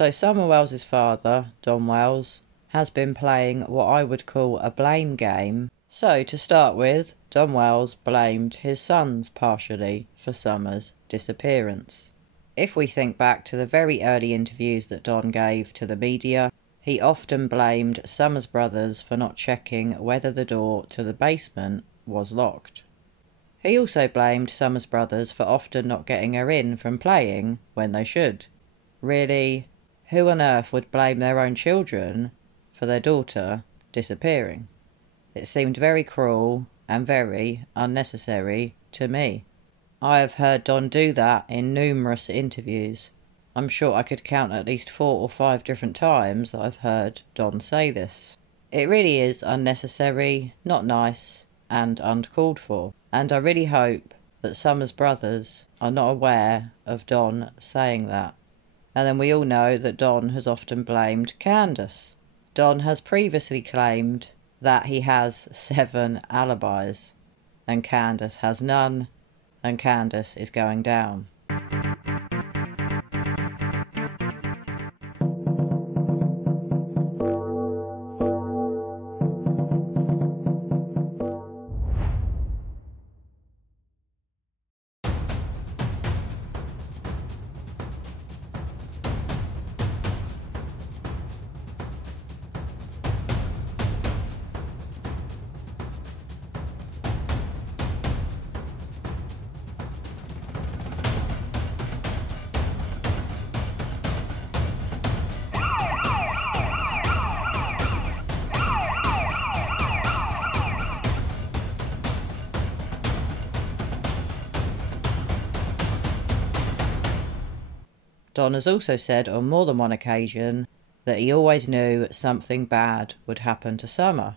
So SummerWells' father, DonWells, has been playing what I would call a blame game. So to start with, DonWells blamed his sons partially for Summer's disappearance. If we think back to the very early interviews that Don gave to the media, he often blamed Summer's brothers for not checking whether the door to the basement was locked. He also blamed Summer's brothers for often not getting her in from playing when they should. Really, who on earth would blame their own children for their daughter disappearing? It seemed very cruel and very unnecessary to me. I have heard Don do that in numerous interviews. I'm sure I could count at least 4 or 5 different times that I've heard Don say this. It really is unnecessary, not nice, and uncalled for. And I really hope that Summer's brothers are not aware of Don saying that. And then we all know that Don has often blamed Candace. Don has previously claimed that he has 7 alibis, and Candace has none, and Candace is going down. Don has also said on more than one occasion that he always knew something bad would happen to Summer,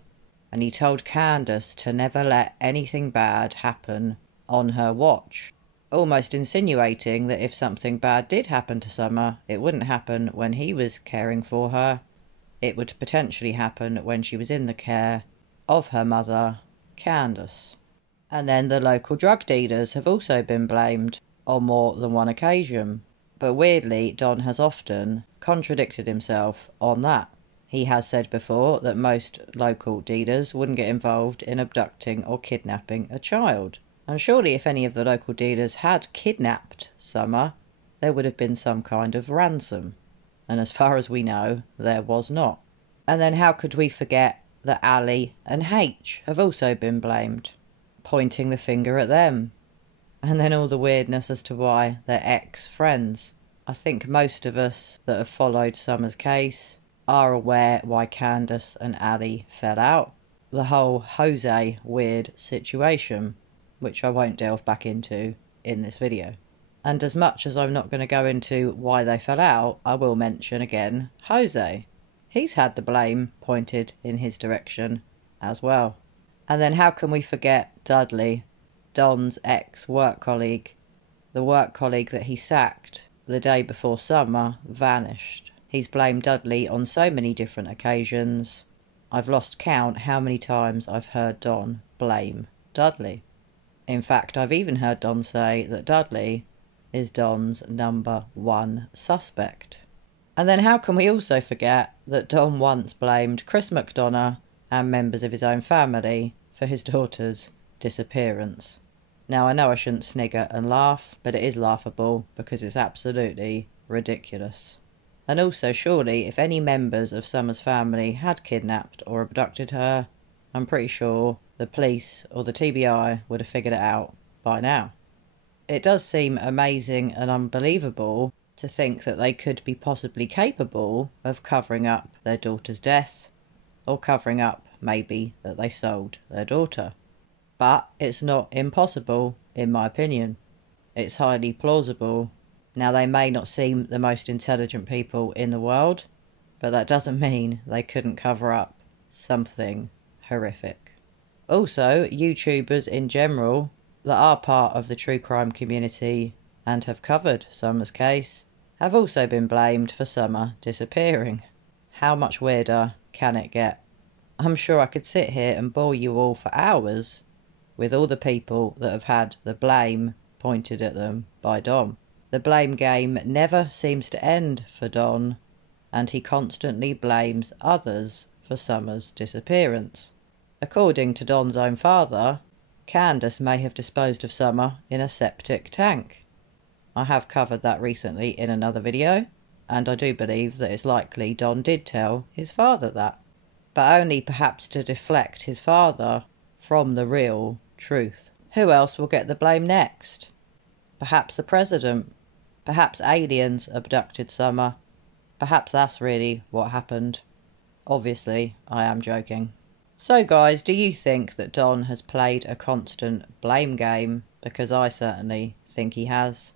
and he told Candace to never let anything bad happen on her watch, almost insinuating that if something bad did happen to Summer, it wouldn't happen when he was caring for her. It would potentially happen when she was in the care of her mother, Candace. And then the local drug dealers have also been blamed on more than one occasion. But weirdly, Don has often contradicted himself on that. He has said before that most local dealers wouldn't get involved in abducting or kidnapping a child. And surely if any of the local dealers had kidnapped Summer, there would have been some kind of ransom. And as far as we know, there was not. And then how could we forget that Ali and H have also been blamed, pointing the finger at them? And then all the weirdness as to why they're ex-friends. I think most of us that have followed Summer's case are aware why Candace and Ali fell out. The whole Jose weird situation, which I won't delve back into in this video. And as much as I'm not going to go into why they fell out, I will mention again Jose. He's had the blame pointed in his direction as well. And then how can we forget Dudley, Don's ex-work colleague? The work colleague that he sacked the day before Summer vanished. He's blamed Dudley on so many different occasions. I've lost count how many times I've heard Don blame Dudley. In fact, I've even heard Don say that Dudley is Don's #1 suspect. And then how can we also forget that Don once blamed Chris McDonough and members of his own family for his daughter's disappearance? Now, I know I shouldn't snigger and laugh, but it is laughable because it's absolutely ridiculous. And also, surely, if any members of Summer's family had kidnapped or abducted her, I'm pretty sure the police or the TBI would have figured it out by now. It does seem amazing and unbelievable to think that they could be possibly capable of covering up their daughter's death, or covering up, maybe, that they sold their daughter. But it's not impossible, in my opinion. It's highly plausible. Now, they may not seem the most intelligent people in the world, but that doesn't mean they couldn't cover up something horrific. Also, YouTubers in general that are part of the true crime community and have covered Summer's case have also been blamed for Summer disappearing. How much weirder can it get? I'm sure I could sit here and bore you all for hours with all the people that have had the blame pointed at them by Don. The blame game never seems to end for Don, and he constantly blames others for Summer's disappearance. According to Don's own father, Candace may have disposed of Summer in a septic tank. I have covered that recently in another video, and I do believe that it's likely Don did tell his father that, but only perhaps to deflect his father from the real truth. Who else will get the blame next? Perhaps the president. Perhaps aliens abducted Summer. Perhaps that's really what happened. Obviously, I am joking. So guys, do you think that Don has played a constant blame game? Because I certainly think he has.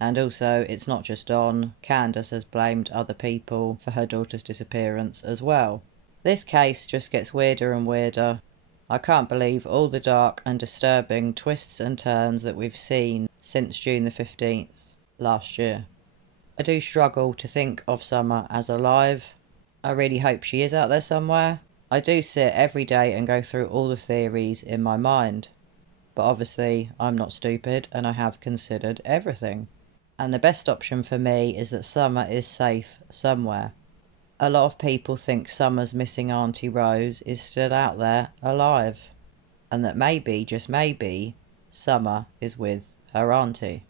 And also, it's not just Don. Candace has blamed other people for her daughter's disappearance as well. This case just gets weirder and weirder. I can't believe all the dark and disturbing twists and turns that we've seen since June the 15th last year. I do struggle to think of Summer as alive. I really hope she is out there somewhere. I do sit every day and go through all the theories in my mind. But obviously, I'm not stupid and I have considered everything. And the best option for me is that Summer is safe somewhere. A lot of people think Summer's missing Auntie Rose is still out there alive. And that maybe, just maybe, Summer is with her auntie.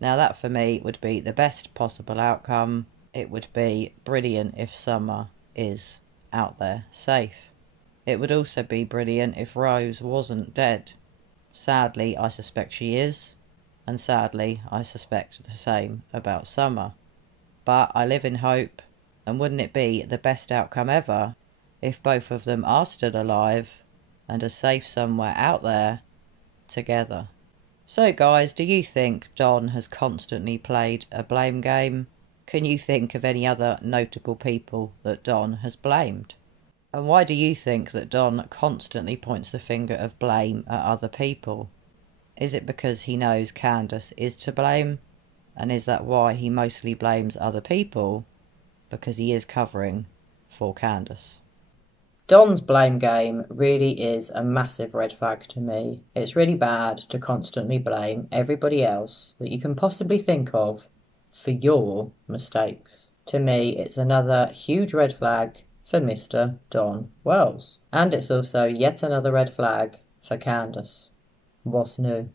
Now that for me would be the best possible outcome. It would be brilliant if Summer is out there safe. It would also be brilliant if Rose wasn't dead. Sadly, I suspect she is. And sadly, I suspect the same about Summer. But I live in hope, and wouldn't it be the best outcome ever if both of them are still alive and are safe somewhere out there together? So guys, do you think Don has constantly played a blame game? Can you think of any other notable people that Don has blamed? And why do you think that Don constantly points the finger of blame at other people? Is it because he knows Candace is to blame? And is that why he mostly blames other people? Because he is covering for Candace. Don's blame game really is a massive red flag to me. It's really bad to constantly blame everybody else that you can possibly think of for your mistakes. To me, it's another huge red flag for Mr. DonWells. And it's also yet another red flag for Candace. What's new?